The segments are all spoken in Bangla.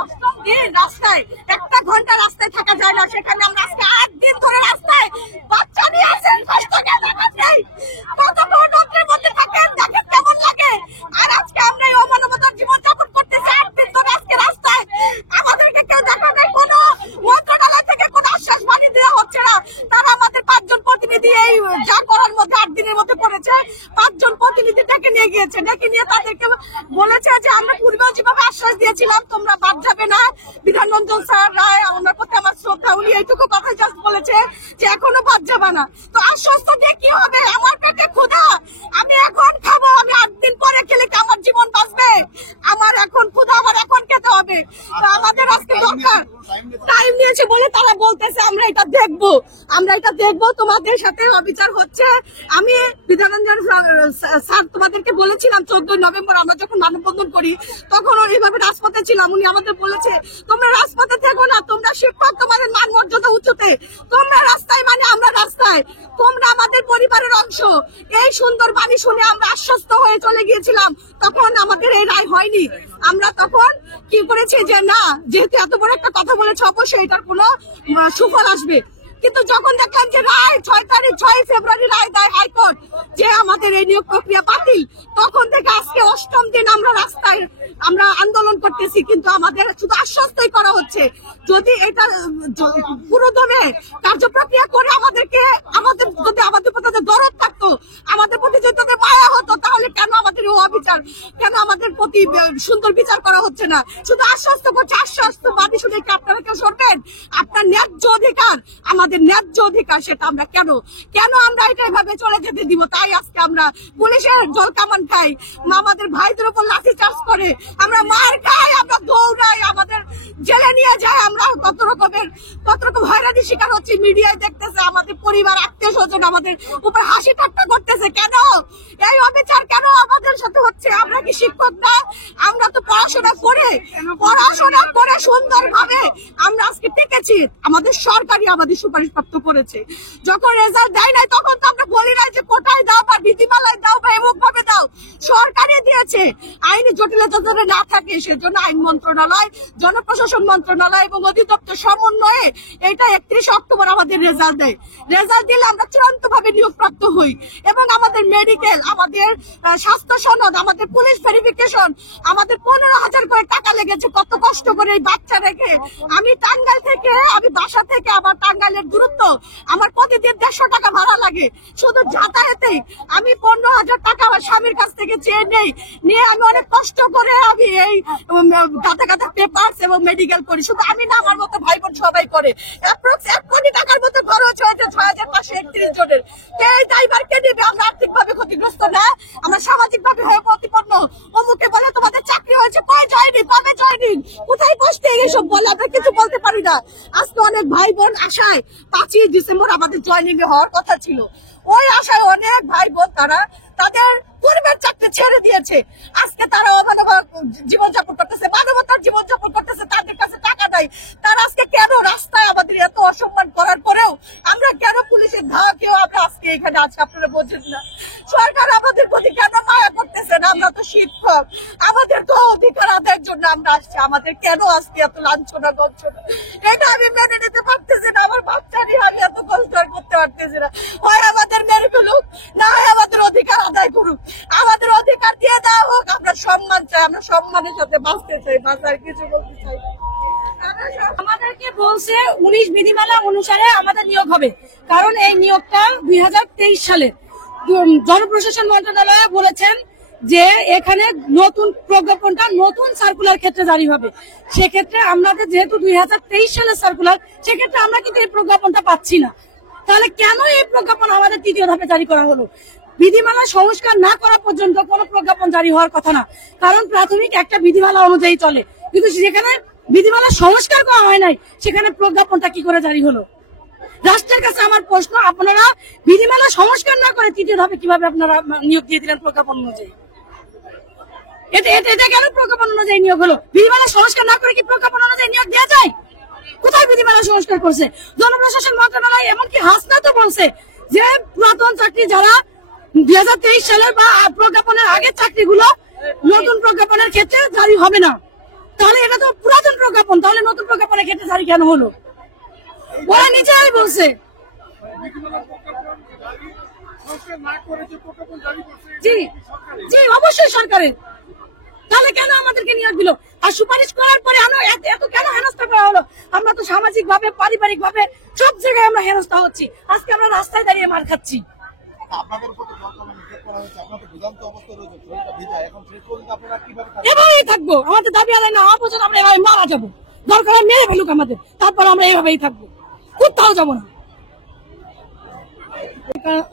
অষ্টম দিন রাস্তায়, একটা ঘন্টা রাস্তায় থাকা যায় না, সেখানে আমরা আজকে 8 দিন ধরে রাস্তায় বাচ্চা নিয়ে আসেন, কষ্টকে দেখার নেই, কতক্ষণ রোদের মধ্যে থাকেন, দেখেন কেমন লাগে। আর আজকে আমরা এই অমানবতার জীবনযাপন করতেছি 8 দিন ধরে আজকে রাস্তায়, আমাদেরকে কেউ দেখা নেই, কোনো মন্ত্রণালয় থেকে কোনো আশ্বাস বাণী দেওয়া হচ্ছে না। তারা আমাদের 5 জন প্রতিনিধি এই যা করার মধ্যে 8 দিনের মধ্যে করেছে, 5 জন প্রতিনিধি ডেকে নিয়ে গিয়েছে, ডেকে নিয়ে তাদেরকে বলেছে যে আমরা পূর্বেও যেভাবে আশ্বাস দিয়েছিলাম তোমরা বাদ যাবে না। বিধানরঞ্জন স্যার রায় আমার প্রতি আমার শ্রদ্ধা, উনি এইটুকু কথা জাস্ট বলেছে যে এখনো বাদ যাবে না। তো আশ্বাস তো দিয়ে কি হবে, আমার পেটে ক্ষুধা, আমি এখন খাবো, আমি 8 দিন পরে খেলে কি আমার জীবন বাঁচবে? আমার এখন ক্ষুধা, আমার এখন খেতে হবে। তো আমাদের আজকে দরকার টাইম নিয়েছে বলে তারা বলতেছে আমরা এটা দেখবো, আমরা এটা দেখবো, তোমাদের সাথে অবিচার হচ্ছে। আমি বিধানরঞ্জন স্যার তোমাদেরকে বলেছিলাম 14 নভেম্বর আমরা যখন মানববন্ধন করি তখন এইভাবে রাজপথে ছিলাম, উনি আমাদের বলেছে তোমরা রাজপথে থেকো না, তোমরা শিক্ষক, তোমাদের মান মর্যাদা উঁচুতে, তোমরা রাস্তায় মানে আমরা রাস্তায়, তোমরা আমাদের পরিবারের অংশ। এই সুন্দর বাণী শুনে আমরা আশ্বস্ত হয়ে চলে গিয়েছিলাম, তখন আমাদের এই রায় হয়নি। আমরা তখন কি করেছি যে না, যেহেতু এত বড় একটা কথা বলেছে অবশ্যই এটার কোনো সুফল আসবে। কিন্তু যখন দেখলাম যে রায় 6 ফেব্রুয়ারি রায় দেয় হাইকোর্ট যে আমাদের এই নিয়োগ প্রক্রিয়া বাতিল, তখন থেকে আজকে 8ম দিন আমরা রাস্তায় আমরা আন্দোলন করতেছি। কিন্তু আমাদের শুধু আশ্বস্তই করা হচ্ছে, যদি এটা পুরোদমে কার্যপ্রক্রিয়া করে আমাদেরকে আমাদের প্রতি দরদ থাকতো, আমাদের প্রতি যদি তাদের মায়া হতো, তাহলে কেন আমাদের অবিচার, কেন আমাদের প্রতি সুন্দর বিচার করা হচ্ছে না? শুধু আশ্বস্ত করছে, আশ্বস্ত বাদী শুনে কি আপনারা কেউ সরবেন? আপনার ন্যায্য অধিকার, আমাদের ন্যায্য অধিকার, সেটা আমরা কেন আমরা এটা এভাবে চলে যেতে দিব? তাই আজকে আমরা পুলিশের জল কামান খাই, আমাদের ভাইদের উপর লাঠি চার্জ করে, আমরা মার খাই, আমরা দৌড়াই, আমাদের জেলে নিয়ে যায়, আমরা কত রকম হয়রানির শিকার হচ্ছি। মিডিয়ায় দেখতেছে আমাদের পরিবার, আত্মীয় স্বজন আমাদের উপর হাসি ঠাট্টা করতেছে। কেন এই অবিচার, কেন আমাদের সাথে হচ্ছে? আমরা কি শিক্ষক না? আমরা তো পড়াশোনা করে সুন্দরভাবে আমরা আজকে টিকেছি, আমাদের সরকারি আমাদের সুপারিশপ্রাপ্ত করেছে। যখন রেজাল্ট দেয় নাই তখন তো আমরা বলি নাই যে কোটায় দাও বা বিধিমালায় দাও বা এমুক ভাবে দাও, সরকারই দিয়েছে। আইনি জটিলতা যাতে না থাকে সেজন্য আইন মন্ত্রণালয়, জনপ্রশাসন মন্ত্রণালয় এবং অধিদপ্তর সমন্বয়ে এটা 31 অক্টোবর আমাদের রেজাল্ট দেয়। রেজাল্ট দিলে আমরা চূড়ান্ত ভাবে নিয়োগপ্রাপ্ত হই এবং আমাদের মেডিকেল, আমাদের স্বাস্থ্য সনদ, আমাদের পুলিশ ভেরিফিকেশন, আমাদের 15,000 করে টাকা লেগেছে, কত কষ্ট করে এই বাচ্চা রেখে। আমি টাঙ্গাইল থেকে, আমি বাসা থেকে আমার টাঙ্গাইলের দূরত্ব, আমার প্রতিদিন 150 টাকা ভাড়া লাগে শুধু যাতায়াতে। আমি 15,000 টাকা আমার স্বামীর কাছ থেকে চেয়ে নিয়ে আমি অনেক কষ্ট করে আমি এই গাদা পেপারস এবং মেডিকেল করি। শুধু আমি না, আমার মতো ভাই বোন সবাই করে। অ্যাপ্রক্স 1 কোটি টাকার মতো খরচ হয়েছে 6,531 জনের। এই দায়ভারকে নেবে? আমরা আর্থিক ভাবে ক্ষতিগ্রস্ত না, আমরা সামাজিক ভাবে হয়ে প্রতিপন্ন। অমুকে বলে তোমাদের চাকরি হয়েছে, কয় জয়নিং, কবে জয়নিং, কোথায় বসতে, এইসব বলে আমরা কিছু বলতে পারি না। আজকে অনেক ভাই বোন আশায় 5ই ডিসেম্বর আমাদের জয়নিং এ হওয়ার কথা ছিল, ওই আশায় অনেক ভাই বোন তারা তাদের পূর্বের চাকরি ছেড়ে দিয়েছে। আজকে তারা অমানব জীবনযাপন করতেছে, মানবতার জীবনযাপন করতেছে, তাদের কাছে টাকা নাই। তারা আজকে কেন রাস্তায় আমাদের এত অসম্মান করার পরেও আমরা কেন পুলিশের ধাওয়া কেউ আমরা আজকে এখানে আছি? আপনারা বোঝেন না সরকার আমাদের প্রতি কেন মায়া করতেছে না? আমরা তো শিক্ষক, আমাদের তো অধিকার আদায়ের জন্য আমরা আসছি, আমাদের কেন আজকে এত লাঞ্ছনা গঞ্ছনা? এটা আমি মেনে নিতে পারতেছি না, আমার বাচ্চা নিয়ে আমি এত কষ্ট করতে পারতেছি না। হয় আমাদের মেরে ফেলুক, না হয় আমাদের অধিকার আদায় করুক, আমাদের অধিকার দিয়ে দেওয়া হোক। আমরা সম্মান চাই, আমরা সম্মানের সাথে বাঁচতে চাই, বাঁচার কিছু বলতে চাই। আমাদেরকে বলছে 19 বিধিমালা অনুসারে আমাদের নিয়োগ হবে, কারণ এই নিয়োগটা 2023 সালে জনপ্রশাসন মন্ত্রণালয়ে বলেছেন যে এখানে নতুন প্রজ্ঞাপনটা নতুন সার্কুলার ক্ষেত্রে জারি হবে। সেক্ষেত্রে আমাদের যেহেতু 2023 সালের সার্কুলার, সেক্ষেত্রে আমরা কিন্তু এই প্রজ্ঞাপনটা পাচ্ছি না। তাহলে কেন এই প্রজ্ঞাপন আমাদের 3য় ধাপে জারি করা হলো? বিধিমালা সংস্কার না করা পর্যন্ত কোনো প্রজ্ঞাপন জারি হওয়ার কথা না, কারণ প্রাথমিক একটা বিধিমালা অনুযায়ী চলে। কিন্তু যেখানে বিধিমালা সংস্কার করা হয় নাই, সেখানে প্রজ্ঞাপনটা কি করে জারি হলো? রাষ্ট্রের কাছে আমার প্রশ্ন, আপনারা বিধিমালা সংস্কার না করে 3য় ধাপে কিভাবে আপনারা নিয়োগ দিয়ে দিলেন প্রজ্ঞাপন অনুযায়ী? এটা কেন প্রজ্ঞাপন অনুযায়ী নিয়োগ হলো? বিধিমালা সংস্কার না করে কি প্রজ্ঞাপন অনুযায়ী নিয়োগ দেওয়া যায়? কোথায় বিধিমালা সংস্কার করছে জনপ্রশাসন মন্ত্রণালয়? এমনকি হাসনা তো বলছে যে পুরাতন চাকরি যারা 2023 সালের বা প্রজ্ঞাপনের আগের চাকরিগুলো নতুন প্রজ্ঞাপনের ক্ষেত্রে জারি হবে না। তাহলে এটা তো পুরাতন প্রজ্ঞাপন, তাহলে নতুন প্রজ্ঞাপনের ক্ষেত্রে জারি কেন হলো? ওরা নিজেরাই বলছে। জি জি, অবশ্যই সরকারের। তাহলে কেন আমাদেরকে নিয়োগ দিল? আর সুপারিশ করার পরে এত কেন হেনস্থা করা হলো? আমরা তো সামাজিক ভাবে, পারিবারিক ভাবে সব জায়গায় আমরা হেনস্থা হচ্ছি। আজকে আমরা রাস্তায় দাঁড়িয়ে মার খাচ্ছি। এভাবেই থাকবো, আমাদের দাবি আদায় না হওয়া পর্যন্ত আমরা এভাবে মারা যাবো। দরকার মেরে ফেলুক আমাদের, তারপর আমরা এভাবেই থাকবো, কোথাও যাবো না।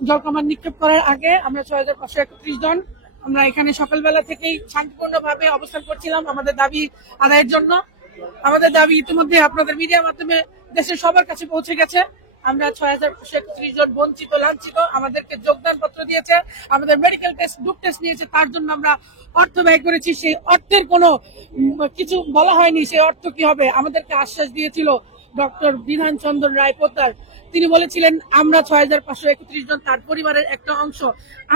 জলকামান নিক্ষেপ করার আগে আমরা 6531 জন আমরা এখানে সকালবেলা থেকেই শান্তিপূর্ণভাবে অবস্থান করছিলাম আমাদের দাবি আদায়ের জন্য। আমাদের দাবি ইতিমধ্যে আপনাদের মিডিয়ার মাধ্যমে দেশের সবার কাছে পৌঁছে গেছে। আমরা 6531 জন বঞ্চিত, লাঞ্ছিত, আমাদেরকে যোগদান পত্র দিয়েছে, আমাদের মেডিকেল টেস্ট, গ্রুপ টেস্ট নিয়েছে, তার জন্য আমরা অর্থ ব্যয় করেছি। সেই অর্থের কোনো কিছু বলা হয়নি, সেই অর্থ কি হবে আমাদেরকে আশ্বাস দিয়েছিল ডক্টর বিধান চন্দ্র রায় পোদ্দার। তিনি বলেছিলেন আমরা 6531 জন তার পরিবারের একটা অংশ,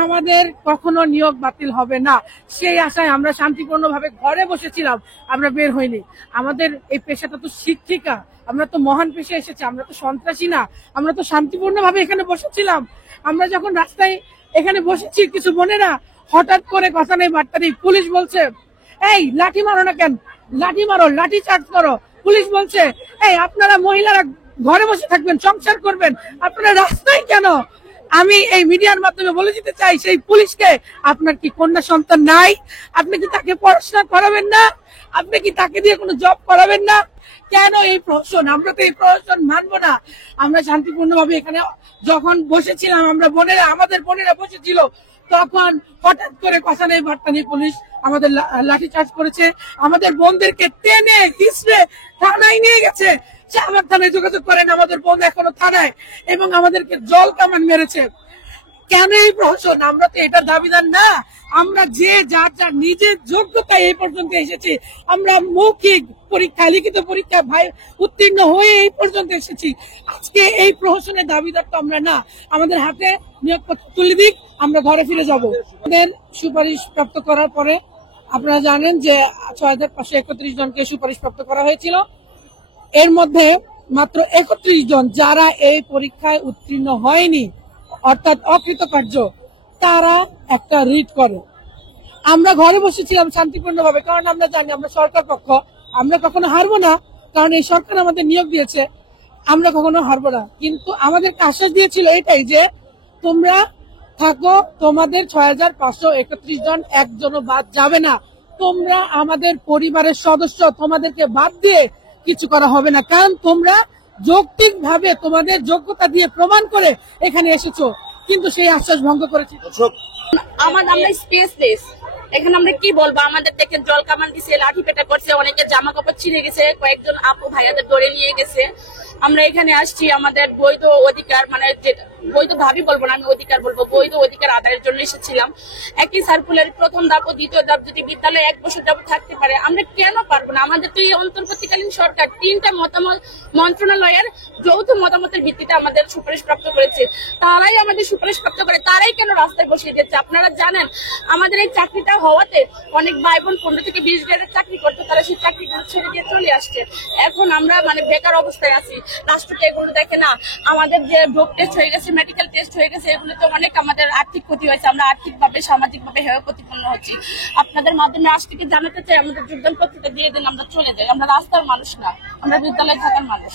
আমাদের কখনো নিয়োগ বাতিল হবে না। সেই আশায় আমরা শান্তিপূর্ণভাবে ঘরে বসেছিলাম, আমরা বের হইনি। আমাদের এই পেশাটা তো শিক্ষিকা, আমরা তো মহান পেশা এসেছি, আমরা তো সন্ত্রাসী না, আমরা তো শান্তিপূর্ণভাবে এখানে বসেছিলাম। আমরা যখন রাস্তায় এখানে বসেছি, কিছু বোনেরা হঠাৎ করে কথা নেই বার্তা নেই, পুলিশ বলছে এই লাঠি মারো না কেন, লাঠি মারো, লাঠি চার্জ করো। পুলিশ বলছে এই আপনারা মহিলারা ঘরে বসে থাকবেন, সংসার করবেন, আপনারা রাস্তায় কেন? আমি এই মিডিয়ার মাধ্যমে বলে দিতে চাই সেই পুলিশকে, আপনার কি কন্যা সন্তান নাই? আপনি কি তাকে পড়াশোনা করাবেন না? আপনি কি তাকে দিয়ে কোনো জব করাবেন না? কেন এই প্রহসন? আমরা তো এই প্রহসন মানবো না। আমরা শান্তিপূর্ণভাবে এখানে যখন বসেছিলাম, আমরা বোনেরা, আমাদের বোনেরা বসেছিল, তখন হঠাৎ করে কথা নেই বার্তা নেই পুলিশ আমাদের লাঠি চার্জ করেছে, আমাদের বোনদেরকে টেনে হিসড়ে থানায় নিয়ে গেছে। আমার থানায় যোগাযোগ করেন, আমাদের বোন এখনো থানায়, এবং আমাদেরকে জল কামান মেরেছে। কেন এই প্রহসন? আমরা তো এটা দাবিদার না। আমরা যে যার যার নিজের যোগ্যতায় এই পর্যন্ত এসেছি। আমরা মৌখিক পরীক্ষা, লিখিত পরীক্ষা ভাই উত্তীর্ণ হয়ে এই পর্যন্ত এসেছি। আজকে এই প্রহসনের দাবিদার তো আমরা না। আমাদের হাতে নিয়োগপত্র তুলে দিক, আমরা ঘরে ফিরে যাব। আমাদের সুপারিশ প্রাপ্ত করার পরে আপনারা জানেন যে 6531 জনকে সুপারিশ প্রাপ্ত করা হয়েছিল। এর মধ্যে মাত্র 31 জন যারা এই পরীক্ষায় উত্তীর্ণ হয়নি, অর্থাৎ অকৃতকার্য, তারা একটা রিট করে। আমরা ঘরে বসেছিলাম শান্তিপূর্ণভাবে, কারণ আমরা জানি আমরা সরকার পক্ষ, আমরা কখনো হারবো না, কারণ এই সরকার আমাদের নিয়োগ দিয়েছে, আমরা কখনো হারবো না। কিন্তু আমাদেরকে আশ্বাস দিয়েছিল এটাই যে তোমরা থাকো, তোমাদের 6531 জন একজনও বাদ যাবে না, তোমরা আমাদের পরিবারের সদস্য, তোমাদেরকে বাদ দিয়ে কিছু করা হবে না, কারণ তোমরা যৌক্তিক ভাবে তোমাদের যোগ্যতা দিয়ে প্রমাণ করে এখানে এসেছো। কিন্তু সেই আশ্বাস ভঙ্গ করেছে। আমরা স্পেসলেস, এখানে আমরা কি বলবো? আমাদের দেখে জল কামান দিছে, লাঠি পেটা করছে, অনেকে জামা কাপড় ছিঁড়ে গেছে, কয়েকজন আপু ভাইয়াদের ধরে নিয়ে গেছে। আমরা এখানে আসছি আমাদের বৈধ অধিকার, মানে বৈধ ভাবি বলবো না, আমি অধিকার বলবো, বৈধ অধিকার আদায়ের জন্য এসেছিলাম। একই সার্কুলার প্রথম ধাপ ও দ্বিতীয় ধাপ যদি বিদ্যালয়ে 1 বছর যাবত থাকতে পারে, আমরা কেন পারবো না? আমাদের তো এই অন্তর্বর্তীকালীন সরকার 3টা মন্ত্রণালয়ের যৌথ মতামতের ভিত্তিতে আমাদের সুপারিশ প্রাপ্ত করেছে, তারাই আমাদের সুপারিশ প্রাপ্ত করে, তারাই কেন রাস্তায় বসিয়ে দিচ্ছে? আপনারা জানেন আমাদের এই চাকরিটা হওয়াতে অনেক ভাই বোন 15 থেকে 20 গ্রেডের চাকরি করতে, তারা সেই চাকরি ছেড়ে দিয়ে চলে আসছে। এখন আমরা বেকার অবস্থায় আছি, রাষ্ট্রকে এগুলো দেখে না। আমাদের যে ডোপ টেস্ট হয়ে গেছে, মেডিকেল টেস্ট হয়ে গেছে, এগুলোতে অনেক আমাদের আর্থিক ক্ষতি হয়েছে, আমরা আর্থিকভাবে সামাজিকভাবে হেয় প্রতিপন্ন হচ্ছি। আপনাদের মাধ্যমে রাষ্ট্রকে জানাতে চাই আমাদের যোগদান পত্রিকা দিয়ে দিন, আমরা চলে যাই। আমরা রাস্তার মানুষ না, আমরা বিদ্যালয়ে থাকার মানুষ।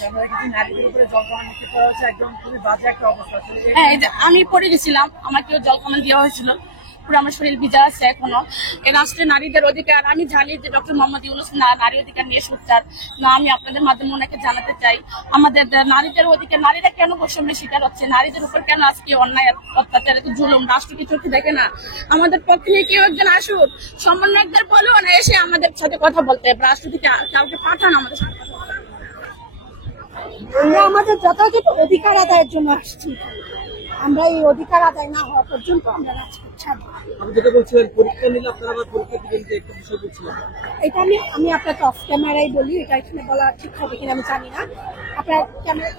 হ্যাঁ, আমি পড়ে গেছিলাম, আমাকেও জল কামান দেওয়া হয়েছিল, পুরো আমার শরীর ভিজা আছে এখনো। এই রাষ্ট্রে নারীদের অধিকার, আমি জানি যে ডক্টর মোহাম্মদ ইউনূস নারী অধিকার নিয়ে সোচ্চার না। আমি আপনাদের মাধ্যমে ওনাকে জানাতে চাই আমাদের নারীদের অধিকার, নারীরা কেন বৈষম্যের শিকার হচ্ছে, নারীদের উপর কেন আজকে অন্যায় অত্যাচার, এত জুলুম, রাষ্ট্র কি চোখে দেখে না? আমাদের পক্ষে নিয়ে কেউ একজন আসুক, সমন্বয়কদের বলুন এসে আমাদের সাথে কথা বলতে, রাষ্ট্র থেকে কাউকে পাঠান আমাদের সাথে। আমরা আমাদের যথাযথ অধিকার আদায়ের জন্য আসছি, আমরা এই অধিকার আদায় না হওয়া পর্যন্ত আমরা রাজপথ ছাড়বো। এটা আমি আপনাকে অফ ক্যামেরায় বলি, এটা এখানে বলা ঠিক হবে কিনা আমি জানি না। আপনার ক্যামেরা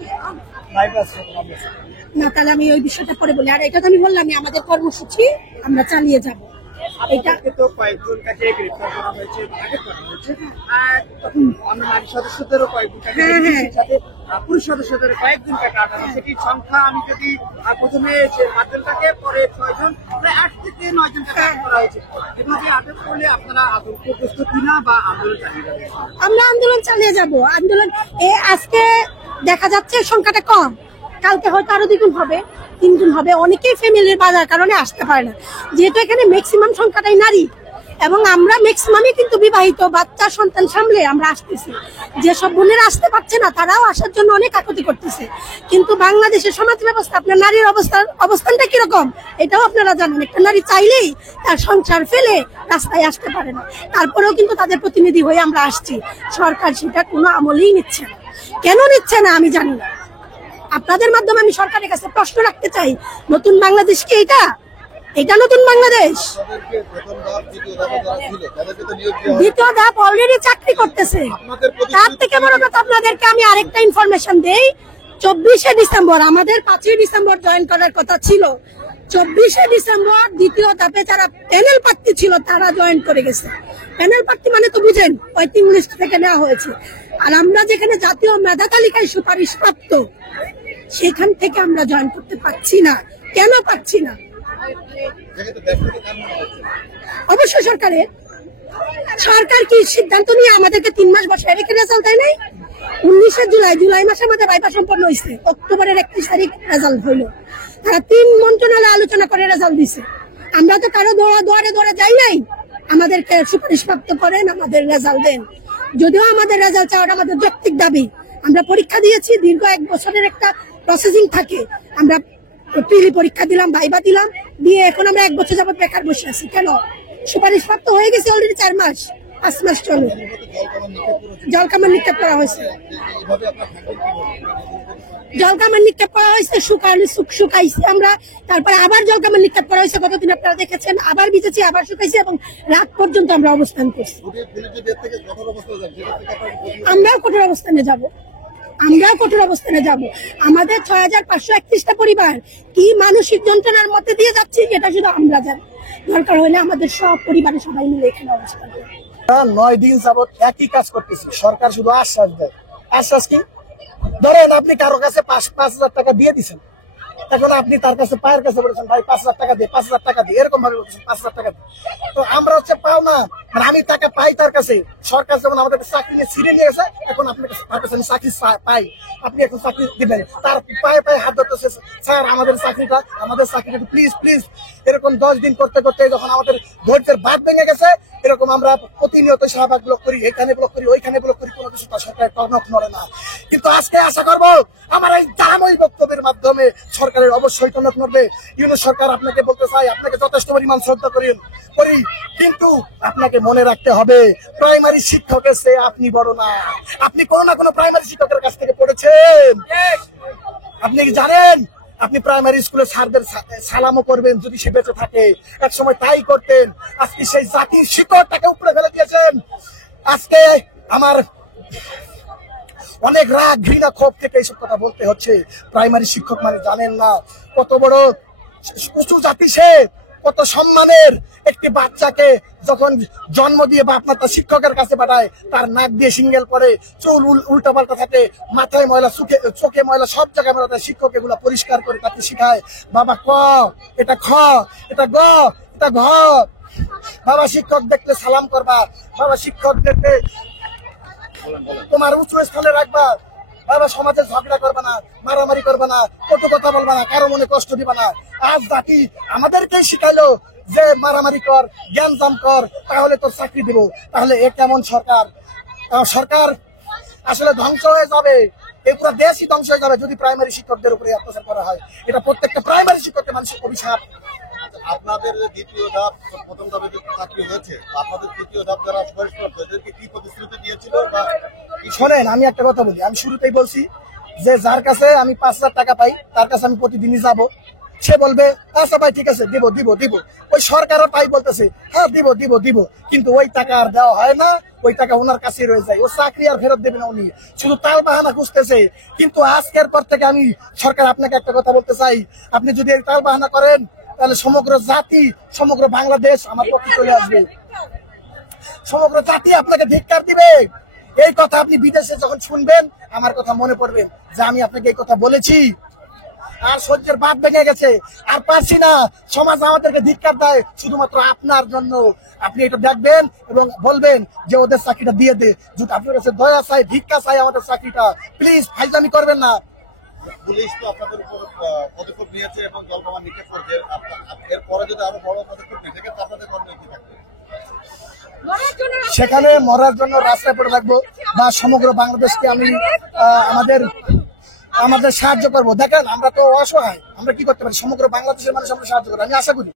না, তাহলে আমি ওই বিষয়টা পরে বলি। আর এটা তো আমি বললাম আমাদের কর্মসূচি আমরা চালিয়ে যাব। এটা আপনাদেরকে তো কয়েকজনকে গ্রেফতার করা হয়েছে, আটক করা হয়েছে। তখন অন্য নারী সদস্যদেরও কয়েকজনকে, সেই সাথে পুরুষ সদস্যদের কয়েকজনকে আটক করা হয়েছে। সেটির সংখ্যা আমি যদি প্রথমে যে 5 জনটাকে, পরে 6 জন, প্রায় 8 থেকে 9 জনকে আটক করা হয়েছে। এভাবে আটক করলে আপনারা আতঙ্ক প্রস্তুত কিনা বা আন্দোলন চালিয়ে যাবেন? আমরা আন্দোলন চালিয়ে যাব। আন্দোলন আজকে দেখা যাচ্ছে সংখ্যাটা কম, কালকে হয়তো আরো 2 গুণ হবে, 3 গুণ হবে। অনেকেই ফ্যামিলির বাজার কারণে আসতে পারে না, যেহেতু এখানে ম্যাক্সিমাম সংখ্যাটাই নারী এবং আমরা ম্যাক্সিমামই কিন্তু বিবাহিত, বাচ্চা সন্তান সামলে আমরা আসতেছি। যেসব বোনেরা আসতে পারছে না তারাও আসার জন্য অনেক আকুতি করতেছে। কিন্তু বাংলাদেশের সমাজ ব্যবস্থা, আপনার নারীর অবস্থানটা কিরকম এটাও আপনারা জানেন। একটা নারী চাইলেই তার সংসার ফেলে রাস্তায় আসতে পারে না, তারপরেও কিন্তু তাদের প্রতিনিধি হয়ে আমরা আসছি। সরকার সেটা কোনো আমলেই নিচ্ছে না। কেন নিচ্ছে না আমি জানি না। আপনাদের মাধ্যমে আমি সরকারের কাছে প্রশ্ন রাখতে চাই, নতুন বাংলাদেশ কি এটা? এটা নতুন বাংলাদেশ? দ্বিতীয় ধাপ অলরেডি চাকরি করতেছে। তার থেকে বড় কথা আপনাদেরকে আমি আরেকটা ইনফরমেশন দেই। 24শে ডিসেম্বর আমাদের 5ই ডিসেম্বর জয়েন করার কথা ছিল। 24শে ডিসেম্বর দ্বিতীয় ধাপে যারা প্যানেল প্রার্থী ছিল তারা জয়েন করে গেছে। প্যানেল প্রার্থী মানে তো বুঝেন, ওয়েটিং লিস্ট থেকে নেওয়া হয়েছে। আর আমরা যেখানে জাতীয় মেধা তালিকায় সুপারিশ প্রাপ্ত, সেখান থেকে আমরা জয়েন করতে পারছি না। কেন পারছি না? অবশ্যই সরকার কি সিদ্ধান্ত নিয়ে আমাদেরকে 3 মাস বসে রেখে রেজাল্ট দেয় নাই? 19শে জুলাই মাসে আমাদের বাইপাস সম্পন্ন হয়েছে, অক্টোবরের 31 তারিখ রেজাল্ট হইল। তারা 3 মন্ত্রণালয় আলোচনা করে রেজাল্ট দিছে। আমরা তো কারো দৌড়ে যাই নাই, আমাদেরকে সুপারিশ প্রাপ্ত করেন, আমাদের রেজাল্ট দেন। যদিও আমাদের রেজাল্ট চাওয়াটা আমাদের যৌক্তিক দাবি। আমরা পরীক্ষা দিয়েছি, দীর্ঘ 1 বছরের একটা প্রসেসিং থাকে। আমরা প্রিলি পরীক্ষা দিলাম, ভাইবা দিলাম, দিয়ে এখন আমরা 1 বছর যাবত বেকার বসে আছি। কেন? সুপারিশ প্রাপ্ত হয়ে গেছে অলরেডি 4 মাস, 5 মাস চলে। জলকামান নিক্ষেপ করা হয়েছে, জলকামান নিক্ষেপ করা হয়েছে, শুকাইছে আমরা। তারপরে আবার জলকামান নিক্ষেপ করা হয়েছে, কতদিন আপনারা দেখেছেন। আবার ভিজেছি, আবার শুকাইছি এবং রাত পর্যন্ত আমরা অবস্থান করছি। আমরাও কঠোর অবস্থানে যাব। আমাদের 6531টা পরিবার কি মানসিক যন্ত্রণার মধ্যে দিয়ে যাচ্ছে এটা শুধু আমরা জানি। দরকার হলে আমাদের সব পরিবারের সবাই মিলে এখানে অবস্থান করবে। 9 দিন যাবত একই কাজ করতেছি। সরকার শুধু আশ্বাস দেয়। আশ্বাস কি? ধরেন আপনি কারো কাছে 5,000 টাকা দিয়ে দিচ্ছেন, এখন আপনি তার কাছে পায়ের কাছে বলেছেন ভাই 5,000 টাকা দিয়ে, 5,000 টাকা দিয়ে, এরকম ভাবে বলছেন 5,000 টাকা দিয়ে। তো আমরা হচ্ছে পাও না, মানে আমি টাকা পাই তার কাছে। সরকার যেমন আমাদের চাকরি নিয়ে ছিঁড়ে নিয়ে গেছে, এখন আপনার কাছে আমি চাকরি পাই, আপনি এখন চাকরি দিবেন। তার পায়ে হাত ধরতেছে, স্যার আমাদের চাকরিটা প্লিজ। এরকম 10 দিন করতে করতে যখন আমাদের ধৈর্যের বাঁধ ভেঙে গেছে, এরকম আমরা প্রতিনিয়ত শাহবাগ ব্লক করি, এখানে ব্লক করি, ওইখানে ব্লক করি, কোনো কিছু সরকারের টনক নড়ে না। কিন্তু আজকে আশা করবো আমার এই জানাময় বক্তব্যের মাধ্যমে সরকারের অবশ্যই টনক নড়বে। ইউনূস সরকার, আপনাকে বলতে চাই, আপনাকে যথেষ্ট পরিমাণ শ্রদ্ধা করি, কিন্তু আপনাকে মনে রাখতে হবে প্রাইমারি শিক্ষকের চেয়ে আপনি বড় না। আপনি কোনো না কোনো প্রাইমারি শিক্ষকের কাছ থেকে পড়েছেন। আপনি কি জানেন আপনি প্রাইমারি স্কুলে স্যারদের সালামও করবেন যদি সে বেঁচে থাকে? এক সময় তাই করতেন। আজকে সেই জাতির শিকড়টাকে উপরে ফেলে দিয়েছেন। আজকে আমার অনেক রাগ, ঘৃণা, ক্ষোভ থেকে এইসব কথা বলতে হচ্ছে। প্রাইমারি শিক্ষক মানে জানেন না কত বড় উঁচু জাতি সে, কত সম্মানের। একটি বাচ্চাকে যখন জন্ম দিয়ে বাপ মা তার শিক্ষকের কাছে পাঠায়, তার নাক দিয়ে সিঙ্গেল পরে, চুল উল্টা পাল্টা থাকে, মাথায় ময়লা, চোখে ময়লা, সব জায়গায় ময়লা, তার শিক্ষক এগুলো পরিষ্কার করে তাকে শিখায়, বাবা ক, এটা খ, এটা গ, এটা ঘ। বাবা শিক্ষক দেখলে সালাম করবা, বাবা শিক্ষক দেখলে তোমার উঁচু স্থানে রাখবা, বাবা সমাজে ঝগড়া করবা না, মারামারি করবা না, কটু কথা বলবা না, কারো মনে কষ্ট দিবা না। আজ জাতি আমাদেরকে শিখাইলো যে মারামারি কর, জ্ঞানজাম কর, তাহলে তোর চাকরি দিব। তাহলে এ কেমন সরকার? সরকার আসলে ধ্বংস হয়ে যাবে, এই পুরো দেশই ধ্বংস হয়ে যাবে যদি প্রাইমারি শিক্ষকদের উপরে অত্যাচার করা হয়। এটা প্রত্যেকটা প্রাইমারি শিক্ষকের মানুষের অভিশাপ। আপনাদের দ্বিতীয় ধাপ, প্রথম ধাপে যে চাকরি হয়েছে, আপনাদের তৃতীয় ধাপ যারা এদেরকে কি প্রতিশ্রুতি দিয়েছিল? শোনেন, আমি একটা কথা বলি, আমি শুরুতেই বলছি যে যার কাছে আমি 5,000 টাকা পাই তার কাছে আমি প্রতিদিনই যাব। সে বলবে আচ্ছা ভাই ঠিক আছে, দিব। ওই সরকারও তাই বলতেছে, হ্যাঁ দিব, কিন্তু ওই টাকা আর দেওয়া হয় না, ওই টাকা ওনার কাছে রয়ে যায়। ও চাকরি আর ফেরত দেবে না, উনি শুধু তাল বাহানা খুঁজতেছে। কিন্তু আজকের পর থেকে আমি সরকার আপনাকে একটা কথা বলতে চাই, আপনি যদি তাল বাহানা করেন তাহলে সমগ্র জাতি, সমগ্র বাংলাদেশ আমার পক্ষে চলে আসবে। সমগ্র জাতি আপনাকে ধিক্কার দিবে। এই কথা আপনি বিদেশে যখন শুনবেন, আমার কথা মনে পড়বে যে আমি আপনাকে এই কথা বলেছি। আর সহ্যের বাদ ভেঙে গেছে, আর পারছি না। সমাজ আমাদেরকে ধিক্কার দেয় শুধুমাত্র আপনার জন্য। আপনি এটা দেখবেন এবং বলবেন যে ওদের চাকরিটা দিয়ে দে। যদি আপনার কাছে দয়া চাই, ভিক্ষা চাই আমাদের চাকরিটা, প্লিজ ফাইজলামি করবেন না। পুলিশ তো আপনাদের উপর পদক্ষেপ নিয়েছে এবং জলকামান নিক্ষেপ করছে। এরপরে যদি আরো বড় পদক্ষেপ নিয়ে সেক্ষেত্রে আপনাদের করণীয় কি থাকবে? সেখানে মরার জন্য রাস্তায় পড়ে থাকবো, বা সমগ্র বাংলাদেশকে আমি আমাদের সাহায্য করবো। দেখেন আমরা তো অসহায়, আমরা কি করতে পারি? সমগ্র বাংলাদেশের মানুষ আমরা সাহায্য করবো, আমি আশা করি।